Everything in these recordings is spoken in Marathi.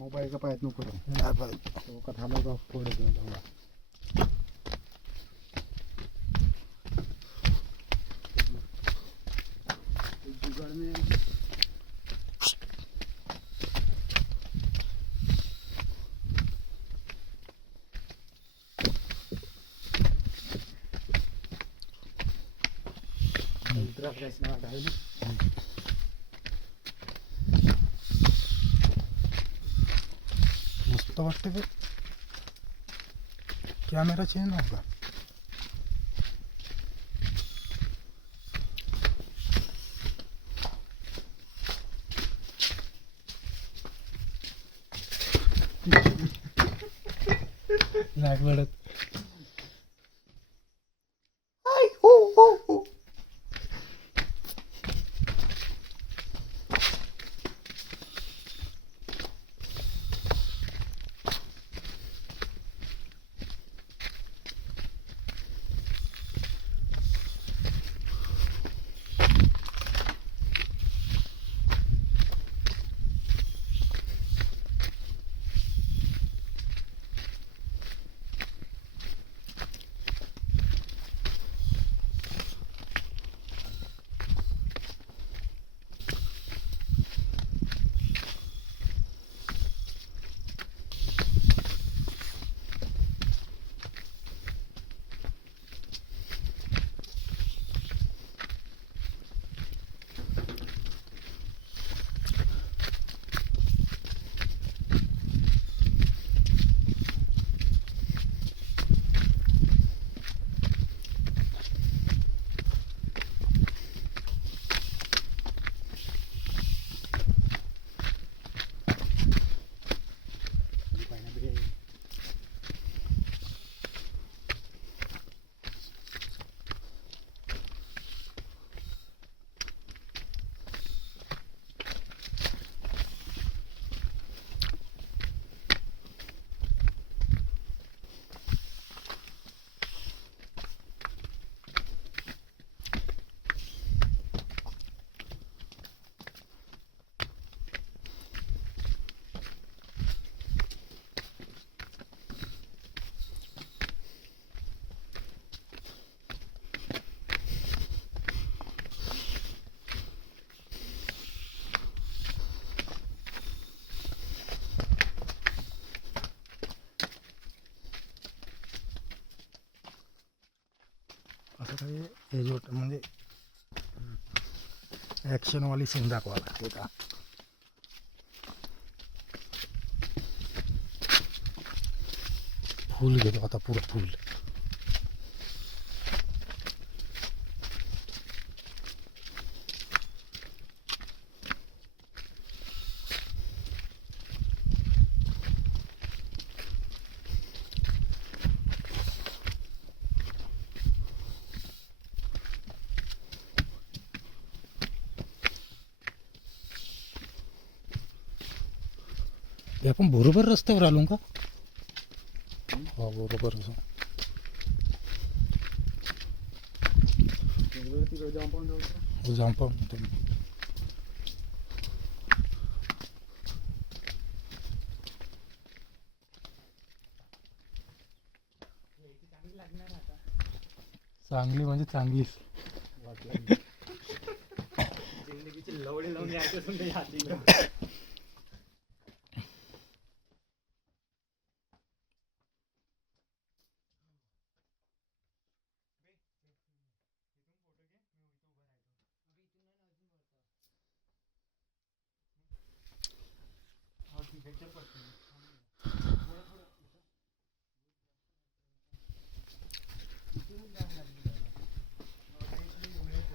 मोबाईल का पाहत नको नाही पाहिजे. तो का थांबा का पुढे जाऊ. जुगाड़ में दूसरा प्रश्न आता है ना. मस्त वाटते ते. कॅमेरा चेंज आहे का? नाही पडत. असं काही हे म्हणजे ॲक्शनवाली सीन दाखवा लागते का? फुल घेतो आता पुरं फुल. हे आपण बरोबर रस्त्यावर आलो का? हो बरोबर. जाऊन पाहून चांगली म्हणजे चांगलीच. जिंदगीची लवडे लावून यायचं समजा याची.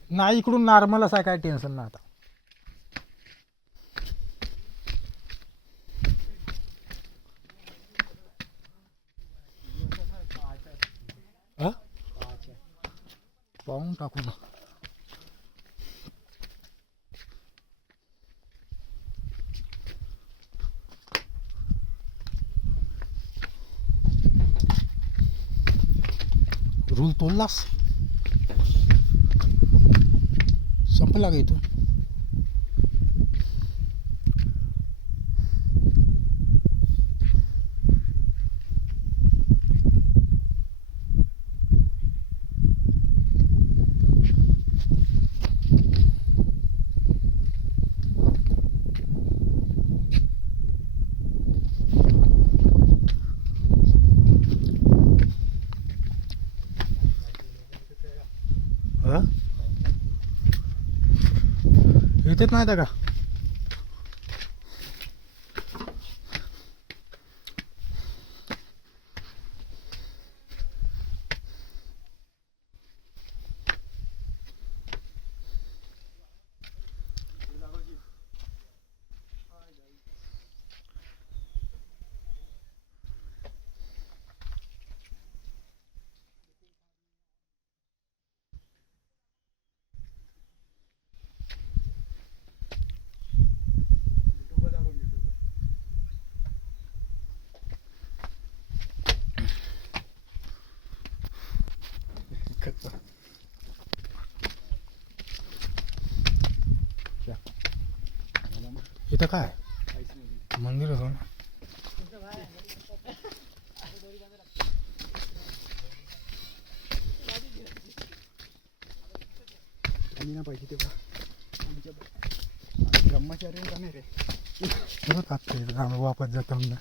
नाही इकडून नॉर्मल असा काय टेन्शन नाही आता. पाहून टाकू ना. रूल तोडलास संपला का इथून. इथेच नाही का? इथं काय मंदिर होतं ना. ना पाहिजे तेव्हा ब्रह्मचार्य का नाही रे बघत आता आम्ही वापस जातो ना.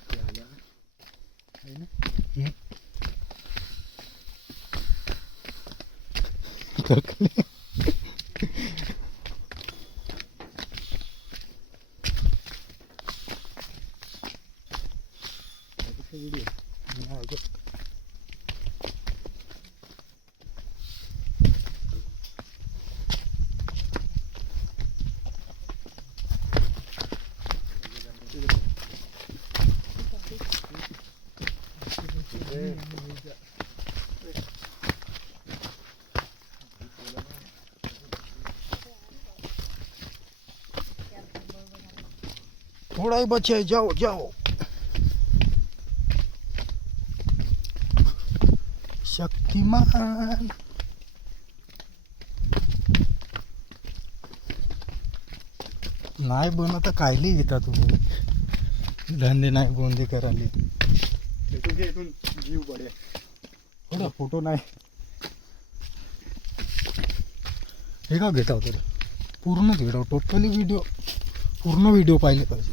थोड़ा ही बचे, जाओ जाओ. शक्तिमान. नाही बनत कायली घेता तुम्ही. धंदे नाही गोंदे करायले. इथून जीव पडे थोडा फोटो नाही हे का घेता तरी पूर्ण घेता टोटली व्हिडिओ पूर्ण व्हिडिओ पाहिले पाहिजे.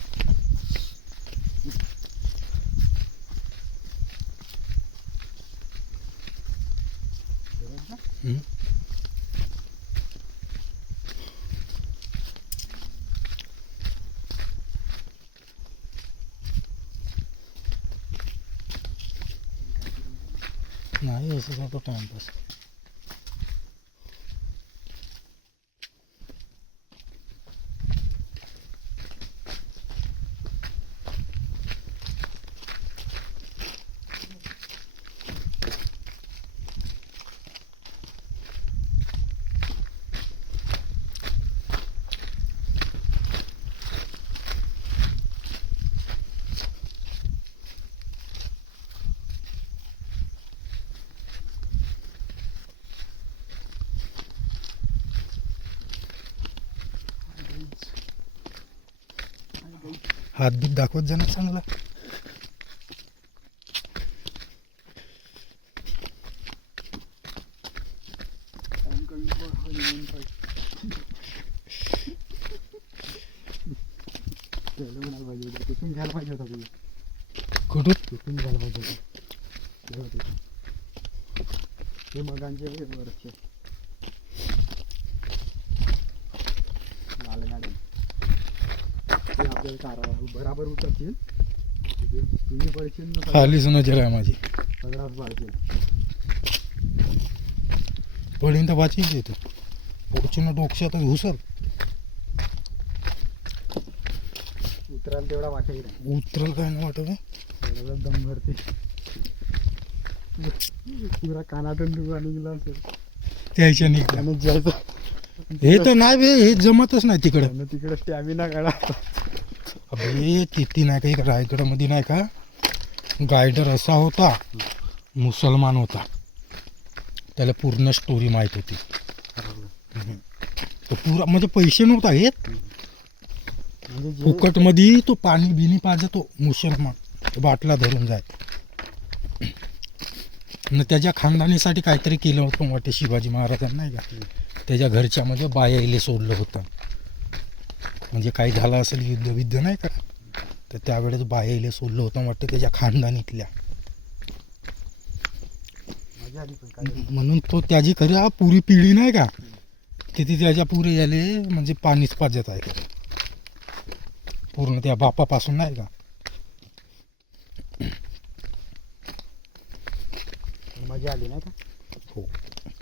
नाही असं जातो टाइमपास. हात बीत दाखवत जा ना चांगला. तिथून घ्यायला पाहिजे होता तुला कुठून तिथून घ्यायला पाहिजे होतं ते मगांचे वरचे लाल मॅडम ते आपल्याला चारा बराबर उतरतील तुम्ही पडशील ना खालीच नजर आहे माझी. सगळाच पाडशील पडीन तर वाचीच येतो पुढच्या डोक्यात घुसल. उतरायला तेवढा वाटेल नाही उतरल काय नाही वाटत. तेवढा दम भरते पुरा कानातून तुला निघला असेल त्याच्या निघाला आणि जायचं हे तर नाही बे हे जमतच नाही तिकडं. तिकडे स्टॅमिना काढा. अबे तिथे नाही काही रायगडमध्ये नाही का गायडर असा होता मुसलमान होता त्याला पूर्ण स्टोरी माहीत होती. तो पुरा म्हणजे पैसे नव्हता घेत म्हणजे फुकटमध्ये तो पाणी बिनी पाजतो मुसलमान बाटला धरून जाय. न त्याच्या खानदानीसाठी काहीतरी केलं होतं वाटते शिवाजी महाराजांना नाही का. त्याच्या घरच्या म्हणजे बायाईले सोडलं होतं म्हणजे काही झालं असेल युद्ध नाही का तर त्यावेळेस बायाईले सोडलं होतं वाटतं त्याच्या खानदानीतल्या. म्हणून तो त्याची खरी पुरी पिढी नाही का किती त्याच्या पुरे झाले म्हणजे पाणीच पाजत आहे पूर्ण त्या बापापासून नाही का. मजा आली नाही का? हो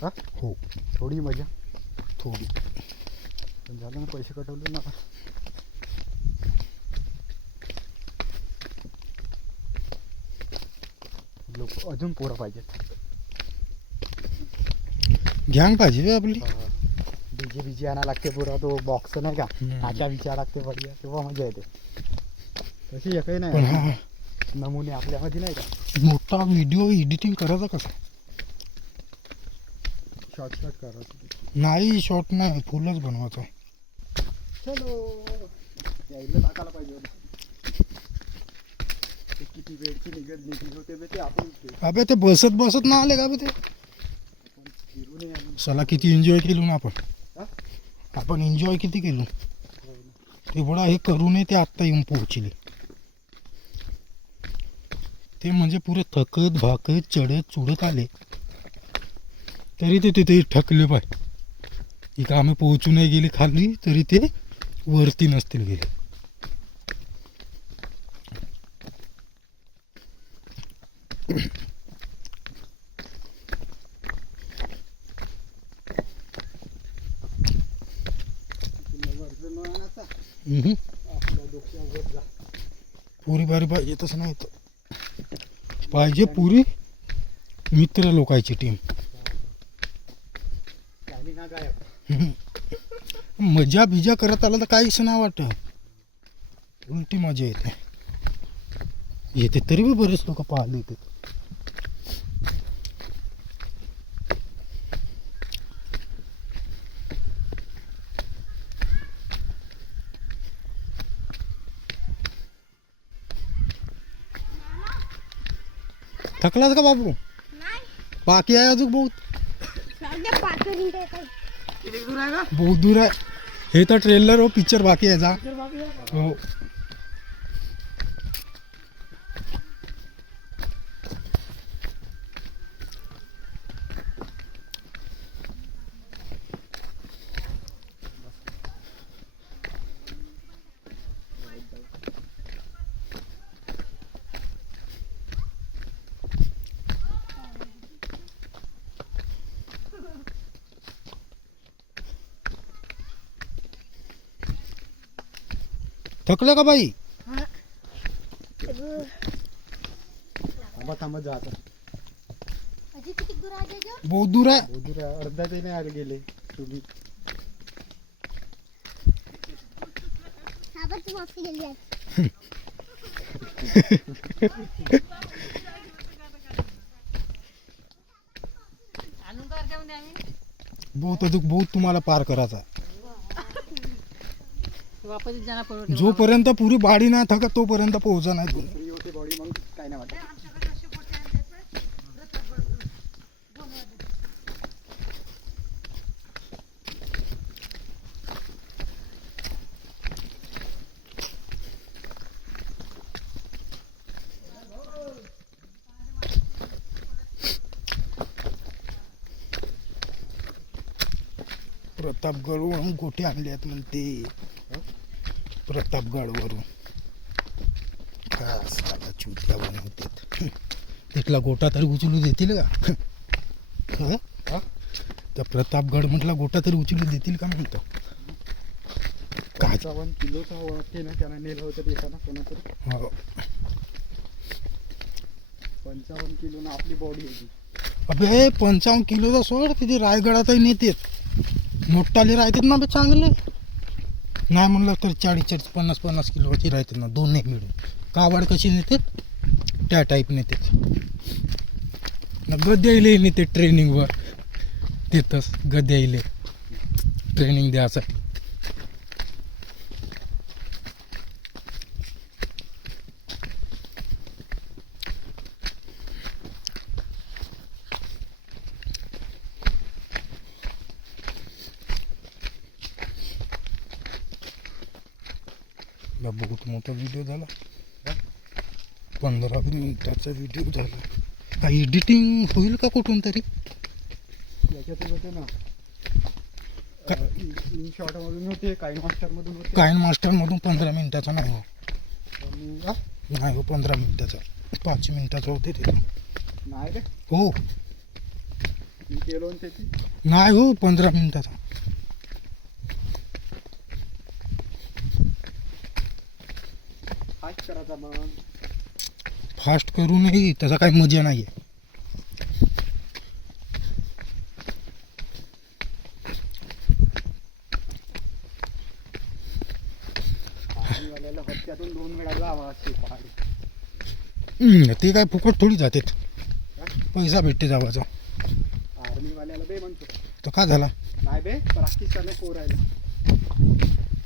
हा हो थोडी मजा. थोडी. पण झालं ना, पैसे कटवले ना. लोक अजून पोरं पाहिजेत. गॅंग पाहिजे बे आपली. डीजे बीजे आणा लागते पुरा तो बॉक्स नाही का, हम्म. नाचा विचार लागते बढिया, तेव्हा मजा येते. तशी एकही पण नाही हा नमुने आपल्यामध्ये नाही का. मोठा व्हिडिओ एडिटिंग करायचा कसा? शॉर्टकट करायचं. नाही शॉर्ट नाही, फुलच बनवायचा. चलो यायला टाकायला पाहिजे होतं. ते किती वेळची निघत होते बे ते आपण अबे ते बसत बसत ना आले का बे ते. फिरून ये आणि चला किती एन्जॉय केलो ना आपण. हा? आपण एन्जॉय किती केलो. हो ना. तेवढा हे करूनही ते आत्ता येऊन पोहोचले. ते म्हणजे पुरे थकत भाकत चढत चुडत आले तरी ते तिथे ठकले पाय. इका आम्ही पोहोचू नाही गेले खाली तरी ते वरती नसतील गेले. हम्म. आपल्या डोक्यावर जा. पुरी बारी पाहिजे तसं नाही तर पाहिजे पुरी मित्र लोकांची टीम. प्लॅनिंग हा गायब. मजा बिजा करत आला तर काहीच नाही वाटत. उलटी मजा येते. येते तरी बी बरेच लोक पाहिले येते. थकलास का बाबू? बाकी आहे अजून बहुत किती दूर आहे का? बहुत दूर आहे. हे तर ट्रेलर हो पिक्चर बाकी आहे जा. हो थकलं का बाई? थांबा थांबा जा आता. बहुत दूर आहे. बहुत दूर आहे. अर्धा ते नाही आले गेले तुम्ही. बहुत अजून बहुत तुम्हाला पार करायचा आहे. वापस जाना पडतो. जोपर्यंत पुरी बाडी नाही थकत तोपर्यंत पोहोचा नाही तुम्ही. फ्री होते बॉडी मग काय नाही वाटत. प्रतापगडवरून गोटे आणले आहेत म्हणते. प्रतापगडवरून चुत्या बनवतात. तिथला गोटा तरी उचलू देतील का? हं? हा? त्या प्रतापगड म्हटला गोटा तरी उचलू देतील का म्हणतो. काय 55 किलोचा वाटते ना, त्याला नेलं होतं ते एकानं कोणातरी. हो. 55 किलो ना आपली बॉडी होती. अबे 55 किलोचा सोड तिथे रायगडातही नेतात. मोठाले राहतात ना बे चांगले. नाही म्हणलं तर 40-40 50-50 किलोची राहतात ना दोन्ही मिळून. कावड कशी नेतात त्या टाईप नेतात ना. गद्याईले नेते ट्रेनिंगवर. तिथंच गद्याईले ट्रेनिंग द्यायचं. बहुत मोठा व्हिडिओ झाला. 15 मिनिटाचा व्हिडिओ झाला. का एडिटिंग होईल का कुठून तरी? याच्यातच होते ना इन शॉर्ट मधून होते, काही मास्टर मधून होते. काइन मास्टरमधून 15 मिनिटाचा नाही हो. आणि हा? नाही हो 15 मिनिटाचा, 5 मिनिटाचा होते ते. नाही रे, हो मी केलो ना त्याची. नाही हो 15 मिनिटाचा. फास्ट करायचा मग. फास्ट करूनही त्याचा काही मजा नाही आहे. आर्मीवाल्याला हप्त्यातून 2 वेळा जावा असे पहाडी. ते काय फुकट थोडी जातात, पैसा भेटते जावाचा. आर्मीवाल्याला बे म्हणतो. तर का झाला? नाही बे, प्रॅक्टिस करणं पोरायला.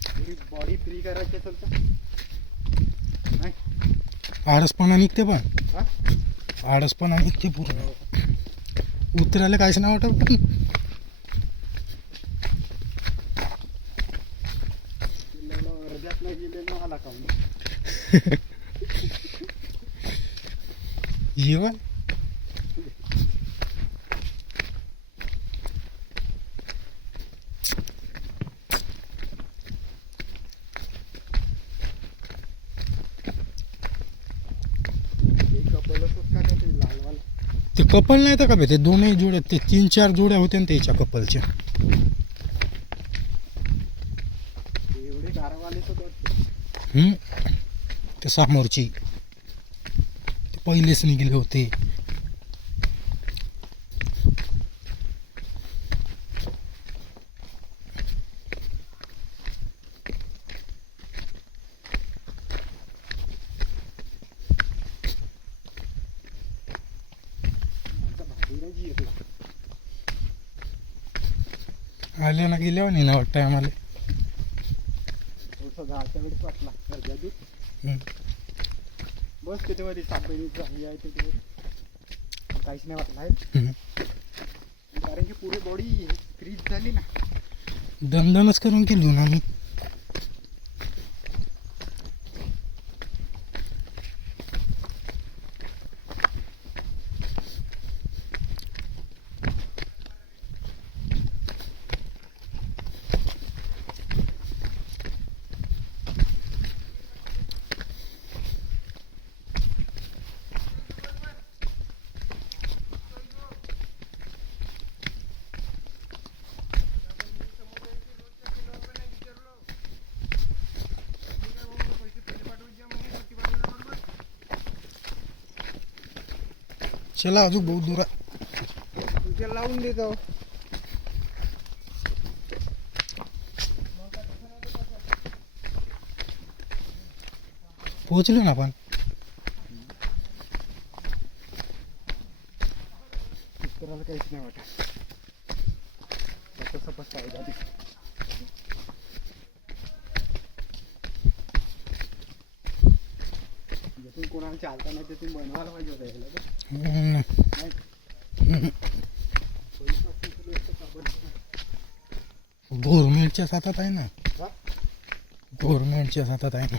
थोडी बॉडी फ्री करायची असेल तर नाही. आळसपणा निघते, पण हा? आळसपणा निघते पूर्ण. उतरायला काहीच नाही वाटत. अर्ध्यात नाही गेले ना आला का जेवण लालवाला. ते कपल नाही तर का बे, ते दोनही जोड्या, ते 3-4 जोड्या होत्या ना त्याच्या कपलच्या. एवढे गारवाले तर ते समोरची ते पहिलेच निघले होते. आल्या ना गेल्यावर नाही ना वाटतं आम्हाला. थोडंसं जायच्या वेळेस वाटला अर्ध्या दूर. हम्म. बस त्याच्यावर सापडीचा हे आहे त्याच्यावर काहीच नाही वाटलं आहे. हम्म. कारण की पुरी बॉडी फ्रीज झाली ना. दणदणच करून केली ना मी. चला अजून बहुत दूर आहे. तुझ्या लावून देतो. पोहोचलो ना आपण. करायला काहीच नाही वाटत. तसं पाहिजे आधी. जिथून कोणाला चालता नाही तिथून बनवायला पाहिजे होतं यायला बघ. हम्म. नाही. हम्म. पोलिसांचं तुला एकटं सापडलं. गव्हर्नमेंटच्या हातात आहे ना, हा? गव्हर्नमेंटच्या हातात आहे ना.